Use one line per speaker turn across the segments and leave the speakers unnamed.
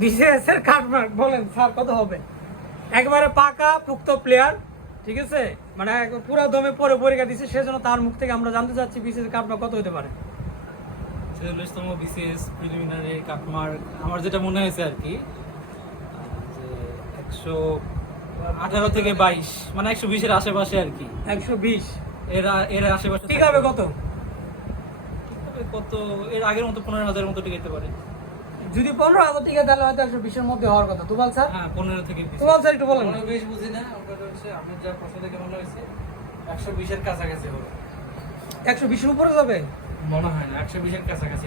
BCS এর cut mark বলেন sir কত হবে? একবারে পাকা পুক্ত প্লেয়ার ঠিক আছে? মানে পুরো দমে পরে পরীক্ষা দিচ্ছে সেজন্য তার মুখ থেকে আমরা জানতে চাচ্ছি বিসিএস কাটমার্ক কত হতে পারে।
ছেচল্লিশতম বিসিএস প্রিলিমিনারি কাটমার্ক আমার যেটা মনে হয়েছে আর কি একশো আঠারো থেকে বাইশ মানে একশো বিশের আশেপাশে আর কি।
একশো বিশ।
এর এর আশেপাশে
ঠিক হবে কত?
কত? এর আগের মতো পনেরো হাজারের মতো টিকাইতে পারে।
যদি পনেরো হাজার টিকা তাহলে হয়তো একশো বিশের মধ্যে হওয়ার কথা। তুবাল স্যার?
হ্যাঁ পনেরো থেকে
তুবাল স্যার একটু বলেন।
বেশ বুঝি না ওটা হচ্ছে আমি যা থেকে মনে হয়েছে একশো বিশের কাছাকাছি হবে।
একশো বিশের উপরে যাবে?
মনে হয় না একশো বিশের কাছাকাছি।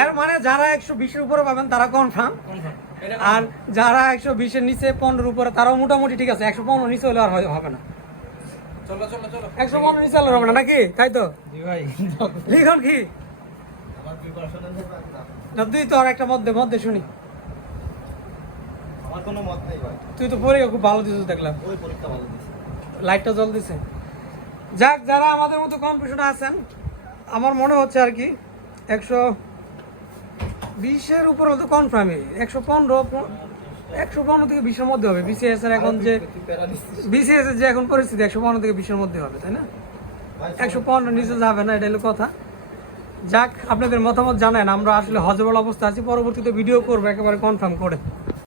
এর মানে যারা একশো বিশের উপরে পাবেন তারা কনফার্ম আর যারা একশো বিশের নিচে পনেরোর উপরে তারাও মোটামুটি ঠিক আছে। একশো পনেরো নিচে হলে আর হবে না।
চলো চলো চলো।
একশো পনেরো নিচে হলে হবে না নাকি? তাই তো?
জি ভাই।
লিখন কি? না তুই তো আর একটা মধ্যে মধ্যে শুনি।
আমার কোনো মত নেই ভাই।
তুই তো পরীক্ষা খুব ভালো দিছিস দেখলাম।
ওই পরীক্ষা ভালো দিছে।
লাইটটা জল দিছে। যাক যারা আমাদের মতো কম্পিটিশনে আছেন আমার মনে হচ্ছে আর কি একশো বিশের উপর হয়তো কনফার্মই একশো পনেরো একশো পনেরো থেকে বিশের মধ্যে হবে। বিসিএস এর এখন যে বিসিএস এর যে এখন পরিস্থিতি একশো পনেরো থেকে বিশের মধ্যে হবে তাই না? একশো পনেরো নিচে যাবে না এটা হলো কথা। যাক, আপনাদের মতামত জানেন, আমরা আসলে হজবল অবস্থা আছি, পরবর্তীতে ভিডিও করব, একেবারে কনফার্ম করে।